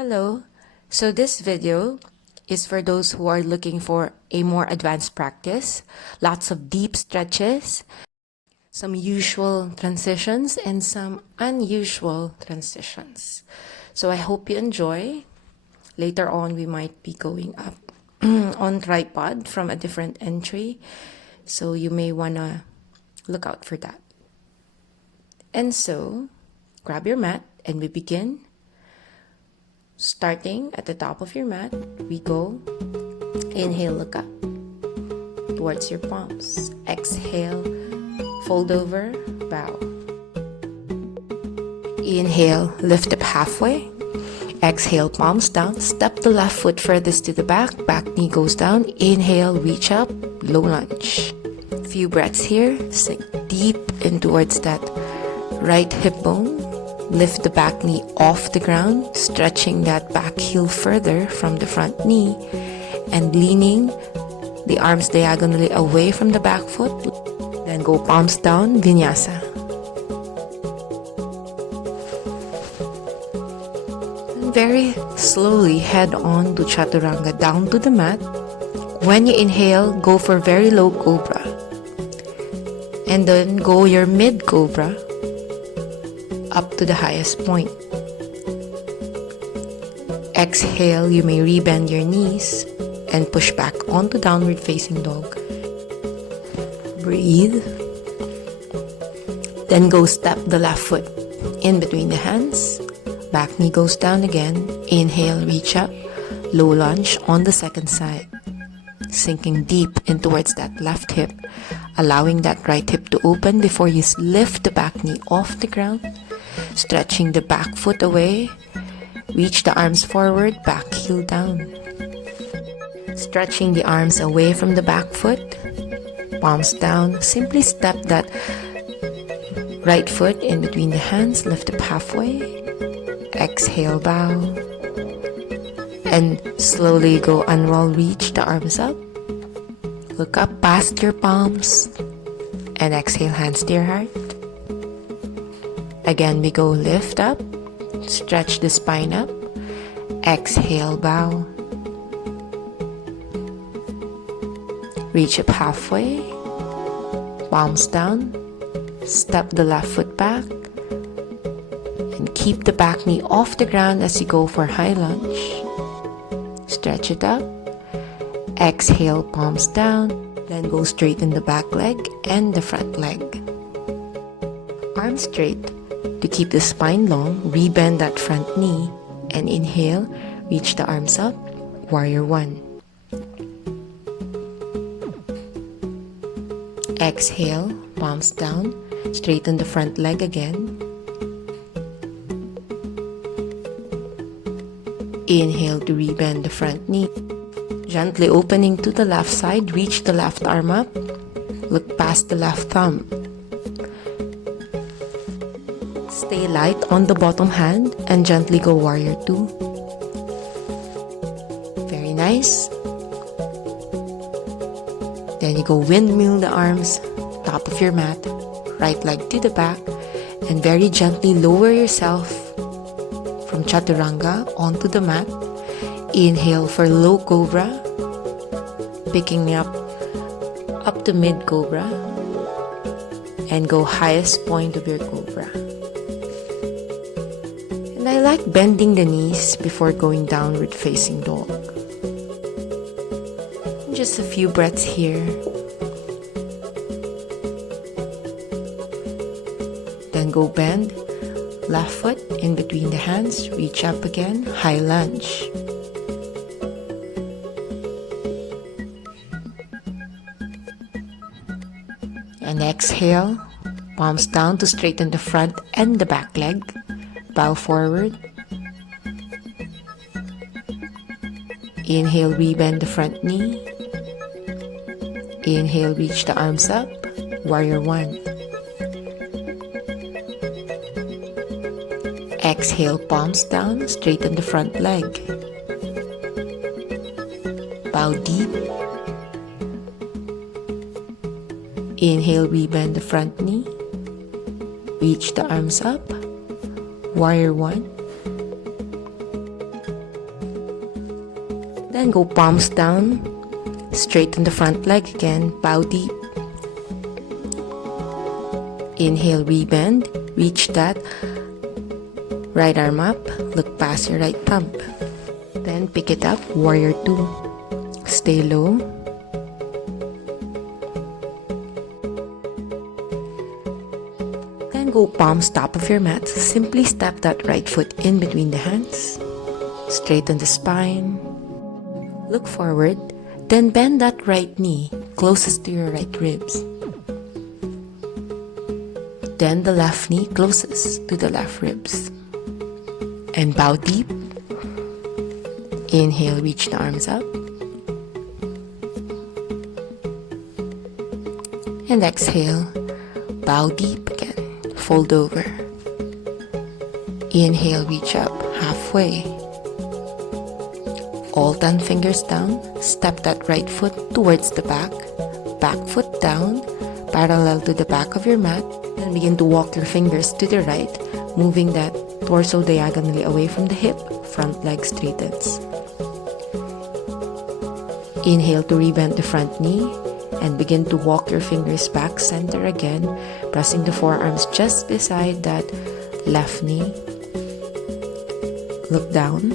Hello. So this video is for those who are looking for a more advanced practice, lots of deep stretches, some usual transitions, and some unusual transitions. So I hope you enjoy. Later on, we might be going up on tripod from a different entry, so you may want to look out for that. And so, grab your mat and we begin. Starting at the top of your mat, we go. Inhale, look up towards your palms. Exhale, fold over, bow. Inhale, lift up halfway. Exhale, palms down. Step the left foot furthest to the back. Back knee goes down. Inhale, reach up, low lunge. Few breaths here. Sink deep in towards that right hip bone. Lift the back knee off the ground, stretching that back heel further from the front knee and leaning the arms diagonally away from the back foot. Then go palms down, vinyasa. And very slowly head on to chaturanga, down to the mat. When you inhale, go for very low cobra. And then go your mid cobra up to the highest point. Exhale, you may rebend your knees and push back onto downward facing dog. Breathe. Then go step the left foot in between the hands. Back knee goes down again. Inhale, reach up. Low lunge on the second side. Sinking deep in towards that left hip, allowing that right hip to open before you lift the back knee off the ground. Stretching the back foot away, reach the arms forward, back heel down. Stretching the arms away from the back foot, palms down. Simply step that right foot in between the hands, lift up halfway. Exhale, bow. And slowly go unroll, reach the arms up. Look up past your palms. And exhale, hands to your heart. Again, we go lift up, stretch the spine up, exhale, bow. Reach up halfway, palms down, step the left foot back, and keep the back knee off the ground as you go for high lunge. Stretch it up, exhale, palms down, then go straighten the back leg and the front leg. Arms straight. To keep the spine long, rebend that front knee and inhale, reach the arms up, warrior one. Exhale, palms down, straighten the front leg again. Inhale to rebend the front knee. Gently opening to the left side, reach the left arm up, look past the left thumb. Stay light on the bottom hand and gently go warrior two. Very nice. Then you go windmill the arms, top of your mat, right leg to the back, and very gently lower yourself from chaturanga onto the mat. Inhale for low cobra, picking up to mid cobra, and go highest point of your cobra. And I like bending the knees before going downward facing dog. Just a few breaths here. Then go bend, left foot in between the hands, reach up again, high lunge. And exhale, palms down to straighten the front and the back leg. Bow forward. Inhale, rebend the front knee. Inhale, reach the arms up. Warrior one. Exhale, palms down, straighten the front leg. Bow deep. Inhale, rebend the front knee. Reach the arms up. Warrior one. Then go palms down, straighten the front leg again, bow deep. Inhale, rebend, reach that right arm up, look past your right thumb. Then pick it up, warrior two. Stay low. Then go palms top of your mat. Simply step that right foot in between the hands. Straighten the spine. Look forward. Then bend that right knee closest to your right ribs. Then the left knee closest to the left ribs. And bow deep. Inhale, reach the arms up. And exhale, bow deep again. Fold over. Inhale, reach up halfway. All 10 fingers down. Step that right foot towards the back. Back foot down, parallel to the back of your mat. Then begin to walk your fingers to the right, moving that torso diagonally away from the hip. Front leg straightens. Inhale to rebend the front knee and begin to walk your fingers back center again, pressing the forearms just beside that left knee. Look down.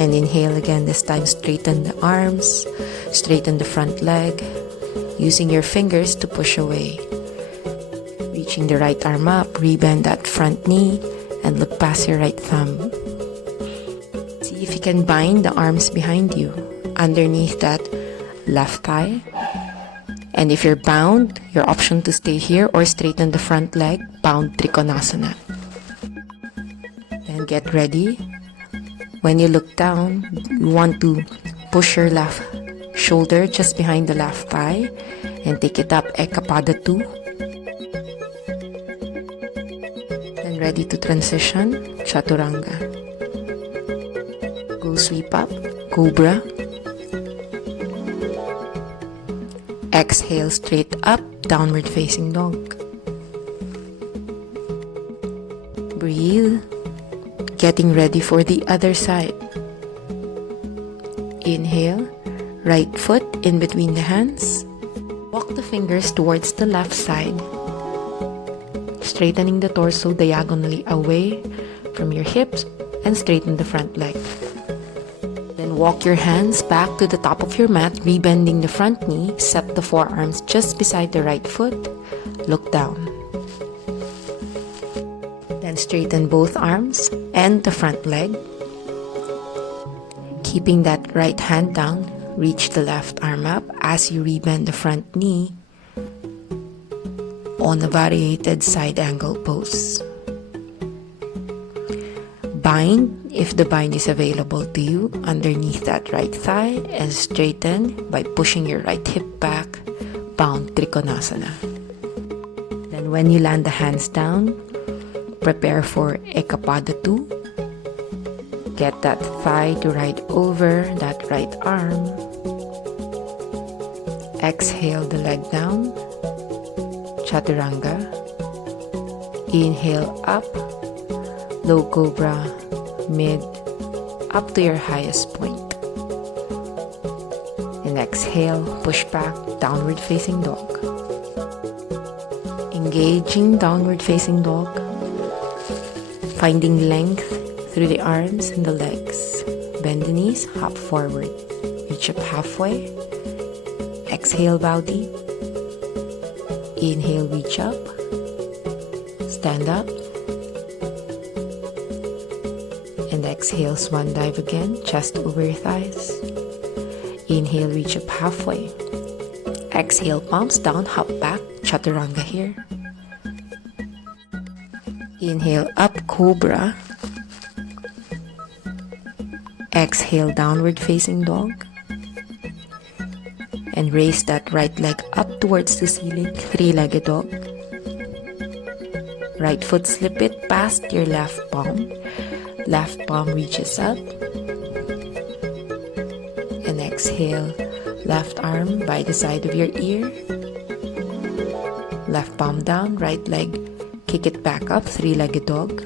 And inhale again, this time straighten the arms, straighten the front leg, using your fingers to push away. Reaching the right arm up, rebend that front knee, and look past your right thumb. See if you can bind the arms behind you, underneath that left thigh. And if you're bound, your option to stay here or straighten the front leg, bound Trikonasana. Then get ready. When you look down, you want to push your left shoulder just behind the left thigh and take it up, Ekapada 2. Then ready to transition, Chaturanga. Go sweep up, Cobra. Exhale, straight up, downward facing dog. Breathe. Getting ready for the other side. Inhale, right foot in between the hands. Walk the fingers towards the left side, straightening the torso diagonally away from your hips and straighten the front leg. Then walk your hands back to the top of your mat, rebending the front knee, set the forearms just beside the right foot, look down. Then straighten both arms and the front leg. Keeping that right hand down, reach the left arm up as you rebend the front knee on a variated side angle pose. Bind, if the bind is available to you, underneath that right thigh and straighten by pushing your right hip back, bound Trikonasana. Then when you land the hands down, prepare for Ekapada 2. Get that thigh to ride over that right arm. Exhale the leg down. Chaturanga. Inhale up. Low Cobra. Mid. Up to your highest point. And exhale, push back, downward facing dog. Engaging downward facing dog. Finding length through the arms and the legs. Bend the knees, hop forward. Reach up halfway. Exhale, bow deep. Inhale, reach up. Stand up. And exhale, swan dive again, chest over your thighs. Inhale, reach up halfway. Exhale, palms down, hop back, Chaturanga here. Inhale, up, Cobra. Exhale, downward facing dog. And raise that right leg up towards the ceiling, three-legged dog. Right foot, slip it past your left palm. Left palm reaches up. And exhale, left arm by the side of your ear. Left palm down, right leg, kick it back up, three-legged dog.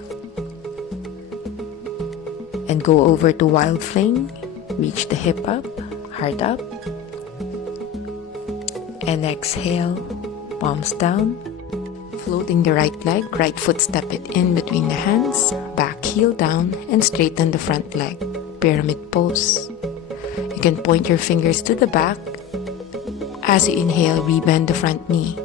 And go over to wild fling. Reach the hip up, heart up. And exhale, palms down. Floating the right leg, right foot step it in between the hands, back heel down, and straighten the front leg, pyramid pose. You can point your fingers to the back. As you inhale, rebend the front knee.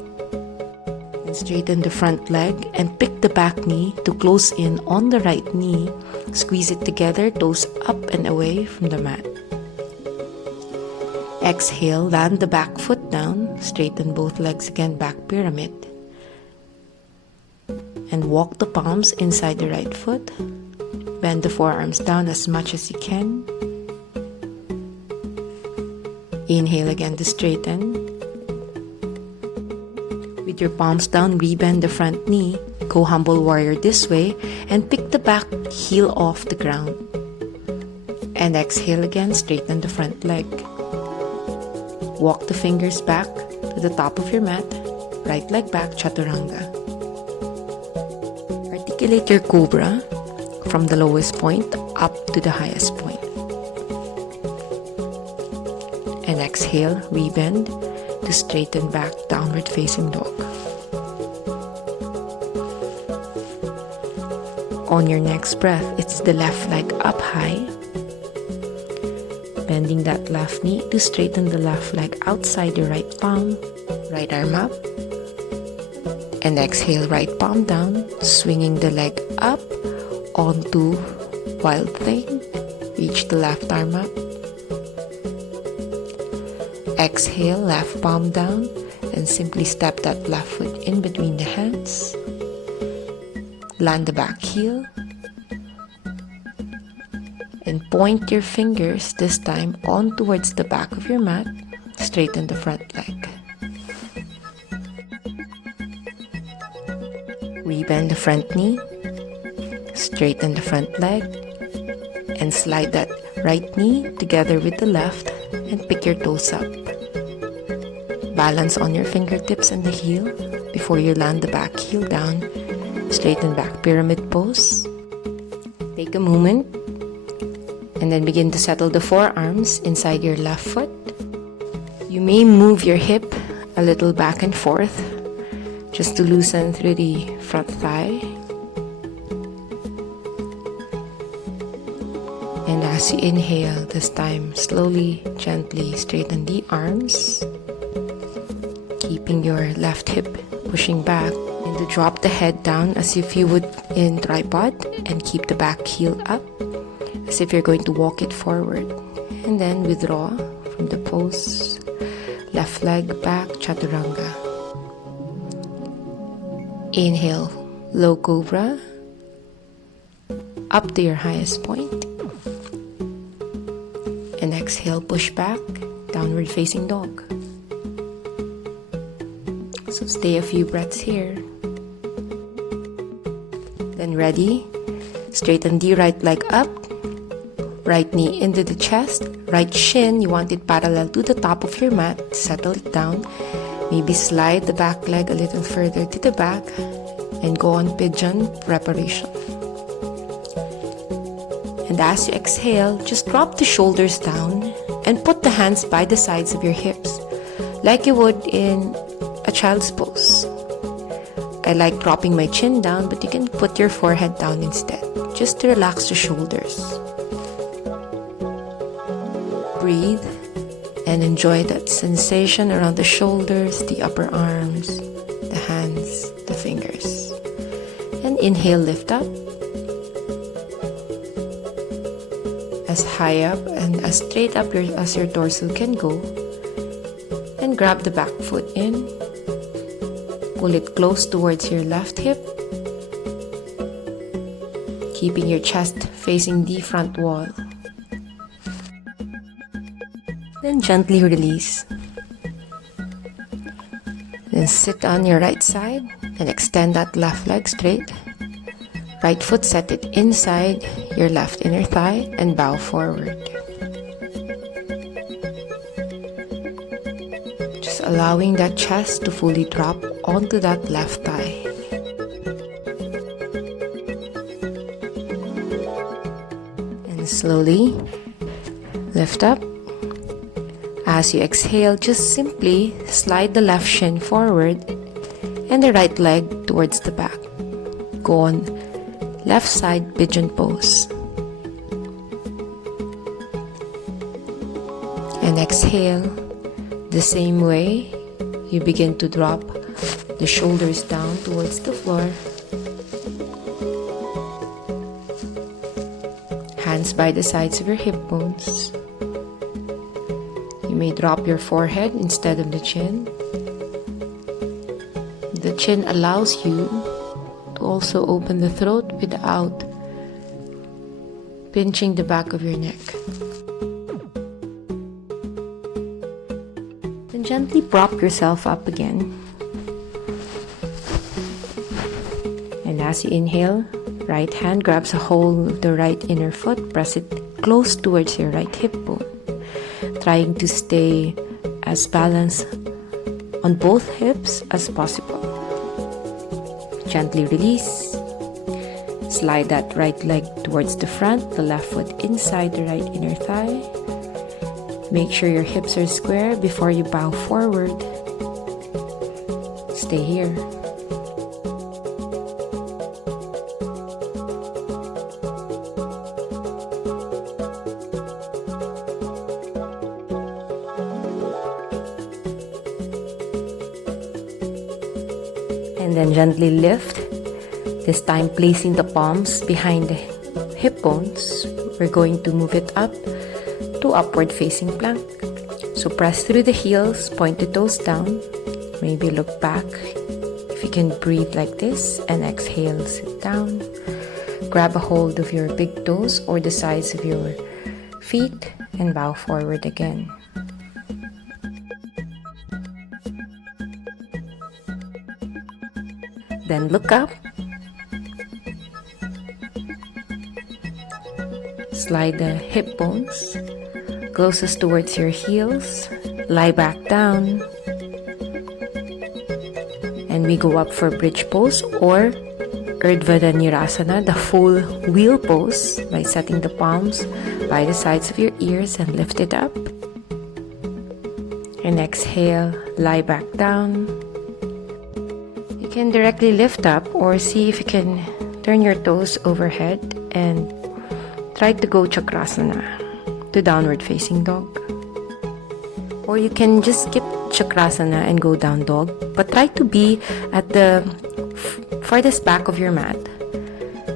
And straighten the front leg and pick the back knee to close in on the right knee. Squeeze it together, toes up and away from the mat. Exhale, land the back foot down, straighten both legs again, back pyramid. And walk the palms inside the right foot. Bend the forearms down as much as you can. Inhale again to straighten. With your palms down, rebend the front knee. Go humble warrior this way and pick the back heel off the ground. And exhale again, straighten the front leg. Walk the fingers back to the top of your mat. Right leg back, chaturanga. Articulate your cobra from the lowest point up to the highest point. And exhale, rebend to straighten back, downward facing dog. On your next breath, it's the left leg up high. Bending that left knee to straighten the left leg outside the right palm. Right arm up. And exhale, right palm down, swinging the leg up onto wild thing. Reach the left arm up. Exhale, left palm down, and simply step that left foot in between the hands. Land the back heel. And point your fingers this time on towards the back of your mat. Straighten the front leg. Rebend the front knee, straighten the front leg, and slide that right knee together with the left and pick your toes up. Balance on your fingertips and the heel before you land the back heel down. Straighten back, pyramid pose. Take a moment and then begin to settle the forearms inside your left foot. You may move your hip a little back and forth just to loosen through the front thigh. And as you inhale, this time slowly, gently straighten the arms, keeping your left hip pushing back, and to drop the head down as if you would in tripod, and keep the back heel up as if you're going to walk it forward. And then withdraw from the pose, left leg back, chaturanga. Inhale, low cobra, up to your highest point. And exhale, push back, downward facing dog. So stay a few breaths here. Then ready, straighten the right leg up, right knee into the chest, right shin, you want it parallel to the top of your mat, settle it down. Maybe slide the back leg a little further to the back and go on pigeon preparation. And as you exhale, just drop the shoulders down and put the hands by the sides of your hips like you would in a child's pose. I like dropping my chin down, but you can put your forehead down instead, just to relax the shoulders. Breathe and enjoy that sensation around the shoulders, the upper arms, the hands, the fingers. And inhale, lift up. As high up and as straight up as your torso can go. And grab the back foot in. Pull it close towards your left hip. Keeping your chest facing the front wall. Then gently release. Then sit on your right side and extend that left leg straight. Right foot, set it inside your left inner thigh and bow forward. Just allowing that chest to fully drop onto that left thigh. And And slowly lift up. As you exhale, just simply slide the left shin forward and the right leg towards the back. Go on left side pigeon pose. And exhale the same way. You begin to drop the shoulders down towards the floor. Hands by the sides of your hip bones. You may drop your forehead instead of the chin. The chin allows you to also open the throat without pinching the back of your neck. Then gently prop yourself up again. And as you inhale, right hand grabs a hold of the right inner foot, press it close towards your right hip bone, trying to stay as balanced on both hips as possible. Gently release. Slide that right leg towards the front, the left foot inside the right inner thigh. Make sure your hips are square before you bow forward. Stay here. And then gently lift, this time placing the palms behind the hip bones. We're going to move it up to upward facing plank. So press through the heels, point the toes down, maybe look back. If you can breathe like this, and exhale, sit down. Grab a hold of your big toes or the sides of your feet and bow forward again. Then look up. Slide the hip bones closest towards your heels. Lie back down. And we go up for bridge pose or Urdhva Dhanurasana, the full wheel pose, by setting the palms by the sides of your ears and lift it up. And exhale, lie back down. You can directly lift up or see if you can turn your toes overhead and try to go Chakrasana to downward facing dog. Or you can just skip Chakrasana and go down dog, but try to be at the farthest back of your mat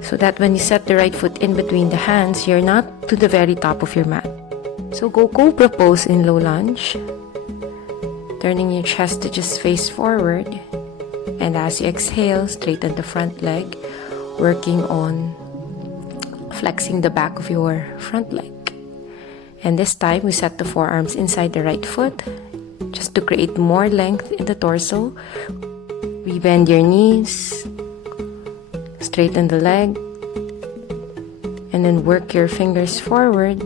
so that when you set the right foot in between the hands, you're not to the very top of your mat. So go Cobra pose in low lunge, turning your chest to just face forward. And as you exhale, straighten the front leg, working on flexing the back of your front leg. And this time, we set the forearms inside the right foot, just to create more length in the torso. We bend your knees, straighten the leg, and then work your fingers forward.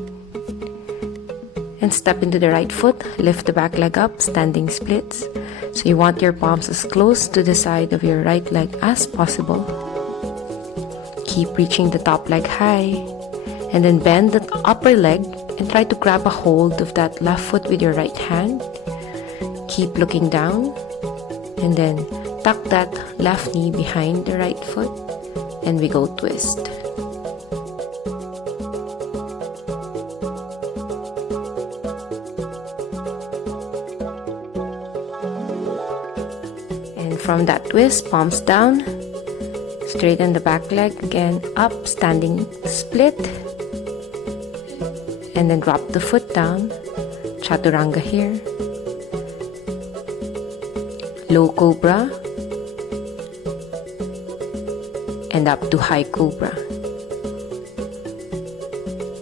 And step into the right foot, lift the back leg up, standing splits. So you want your palms as close to the side of your right leg as possible. Keep reaching the top leg high, and then bend the upper leg and try to grab a hold of that left foot with your right hand. Keep looking down, and then tuck that left knee behind the right foot, and we go twist. And from that twist, palms down, straighten the back leg again, up, standing split, and then drop the foot down, Chaturanga here. Low Cobra, and up to High Cobra.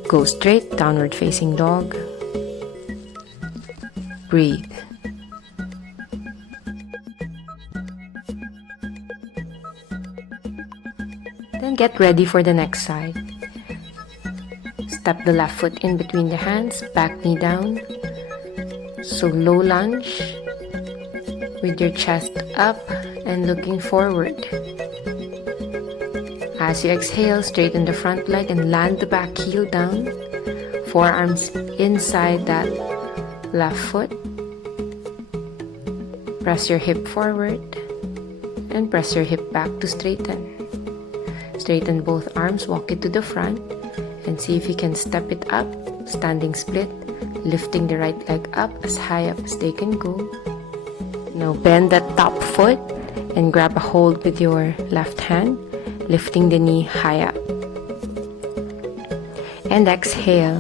Go straight, downward facing dog. Breathe. Then get ready for the next side. Step the left foot in between the hands, back knee down. So low lunge with your chest up and looking forward. As you exhale, straighten the front leg and land the back heel down. Forearms inside that left foot. Press your hip forward and press your hip back to straighten. Straighten both arms, walk it to the front, and see if you can step it up, standing split, lifting the right leg up as high up as they can go. Now bend that top foot and grab a hold with your left hand, lifting the knee high up. And exhale.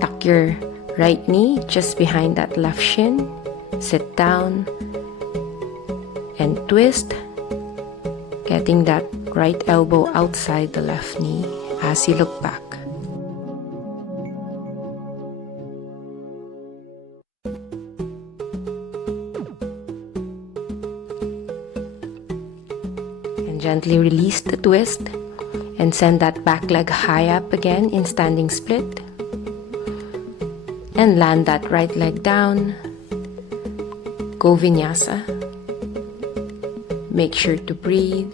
Tuck your right knee just behind that left shin. Sit down and twist, getting that right elbow outside the left knee as you look back. And gently release the twist and send that back leg high up again in standing split. And land that right leg down. Go vinyasa. Make sure to breathe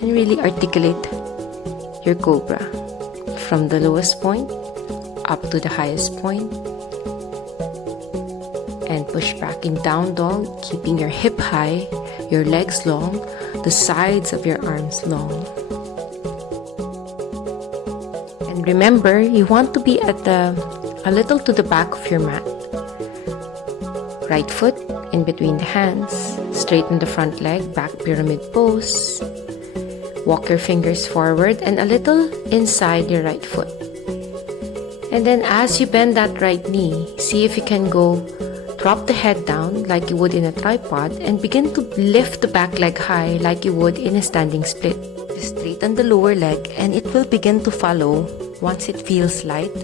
and really articulate your cobra from the lowest point up to the highest point, and push back in down dog, keeping your hip high, your legs long, the sides of your arms long. And remember, you want to be at a little to the back of your mat. Right foot in between the hands, straighten the front leg, back pyramid pose. Walk your fingers forward and a little inside your right foot. And then as you bend that right knee, see if you can drop the head down like you would in a tripod and begin to lift the back leg high like you would in a standing split. Just straighten the lower leg and it will begin to follow once it feels light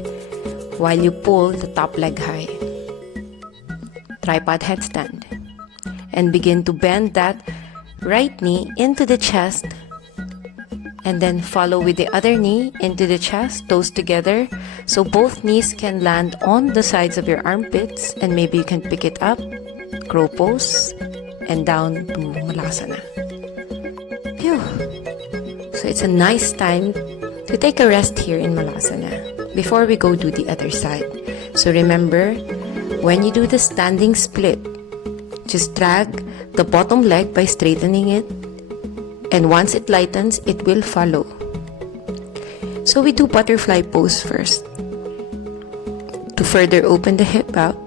while you pull the top leg high. Tripod headstand, and begin to bend that right knee into the chest, and then follow with the other knee into the chest, toes together, so both knees can land on the sides of your armpits, and maybe you can pick it up, crow pose, and down to Malasana. Phew. So it's a nice time to take a rest here in Malasana before we go do the other side. So remember, when you do the standing split, just drag the bottom leg by straightening it, and once it lightens, it will follow. So we do butterfly pose first to further open the hip out.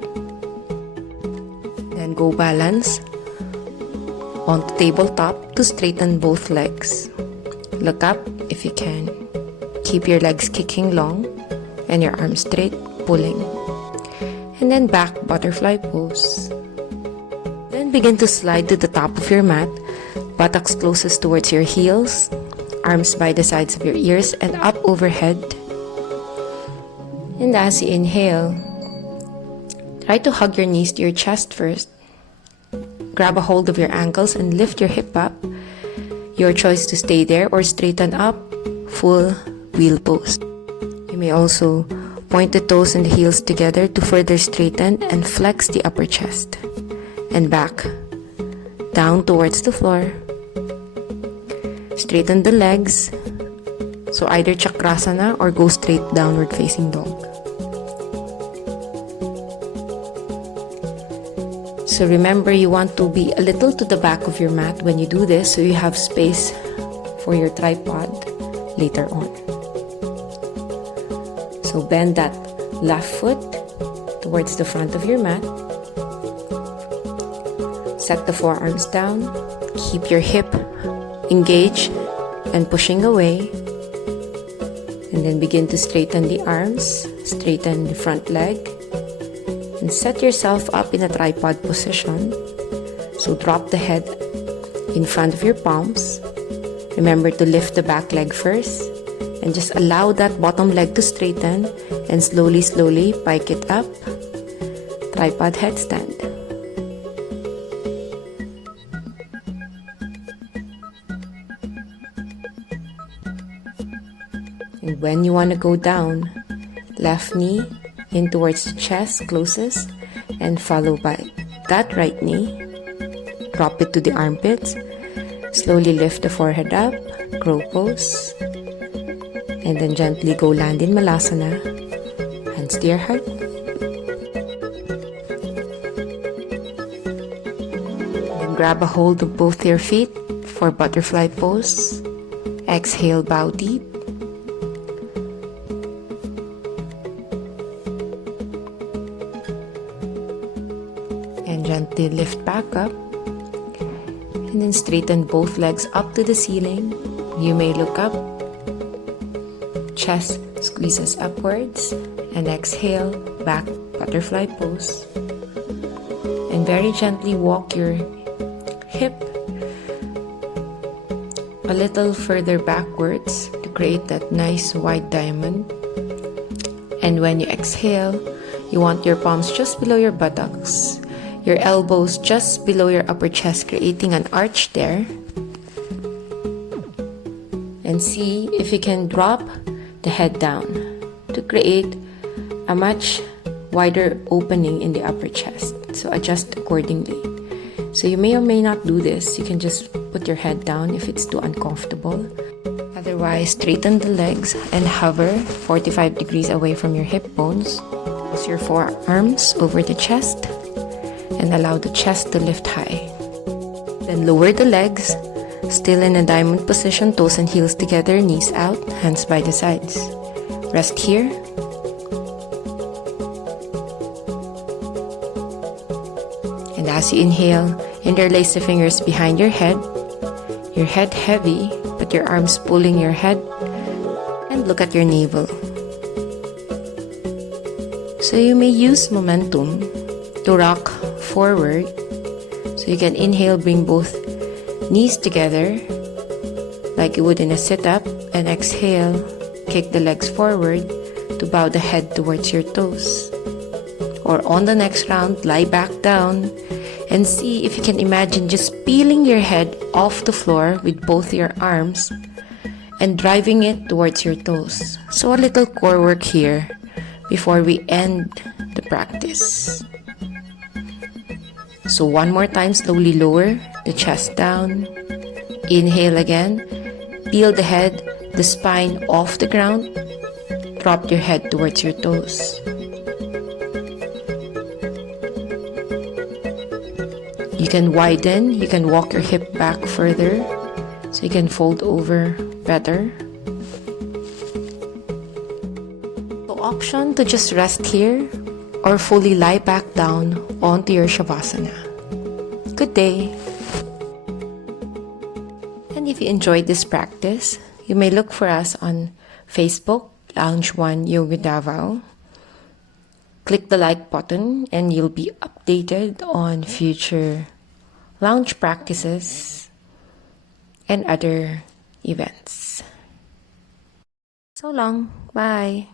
Then go balance on the tabletop to straighten both legs. Look up if you can. Keep your legs kicking long and your arms straight, pulling. And then back butterfly pose. Then begin to slide to the top of your mat, buttocks closest towards your heels, arms by the sides of your ears and up overhead. And as you inhale, try to hug your knees to your chest first. Grab a hold of your ankles and lift your hip up. Your choice to stay there or straighten up, full wheel pose. You may also point the toes and the heels together to further straighten and flex the upper chest. And back, down towards the floor. Straighten the legs, so either chakrasana or go straight downward facing dog. So remember, you want to be a little to the back of your mat when you do this so you have space for your tripod later on. So bend that left foot towards the front of your mat. Set the forearms down. Keep your hip engaged and pushing away. And then begin to straighten the arms, straighten the front leg, and set yourself up in a tripod position. So drop the head in front of your palms. Remember to lift the back leg first. And just allow that bottom leg to straighten and slowly pike it up. Tripod headstand. And when you want to go down, left knee in towards the chest closest and follow by that right knee. Drop it to the armpits. Slowly lift the forehead up, crow pose, and then gently go land in Malasana, hands to your heart. Then grab a hold of both your feet for butterfly pose. Exhale, bow deep. And gently lift back up. And then straighten both legs up to the ceiling. You may look up. Chest squeezes upwards. And exhale, back butterfly pose. And very gently walk your hip a little further backwards to create that nice wide diamond. And when you exhale, you want your palms just below your buttocks, your elbows just below your upper chest, creating an arch there. And see if you can drop the head down to create a much wider opening in the upper chest. So adjust accordingly. So you may or may not do this. You can just put your head down if it's too uncomfortable. Otherwise, straighten the legs and hover 45 degrees away from your hip bones. Cross your forearms over the chest and allow the chest to lift high. Then lower the legs, still in a diamond position, toes and heels together, knees out, hands by the sides. Rest here. And as you inhale, interlace the fingers behind your head heavy, but your arms pulling your head, and look at your navel. So you may use momentum to rock forward. So you can inhale, bring both knees together like you would in a sit-up, and exhale, kick the legs forward to bow the head towards your toes. Or on the next round, lie back down and see if you can imagine just peeling your head off the floor with both your arms and driving it towards your toes. So a little core work here before we end the practice. So one more time, slowly lower the chest down. Inhale again. Peel the head, the spine off the ground. Drop your head towards your toes. You can widen, you can walk your hip back further so you can fold over better. So option to just rest here or fully lie back down onto your Shavasana. Good day! And if you enjoyed this practice, you may look for us on Facebook, Lounge 1 Yoga Davao. Click the like button and you'll be updated on future lounge practices and other events. So long. Bye.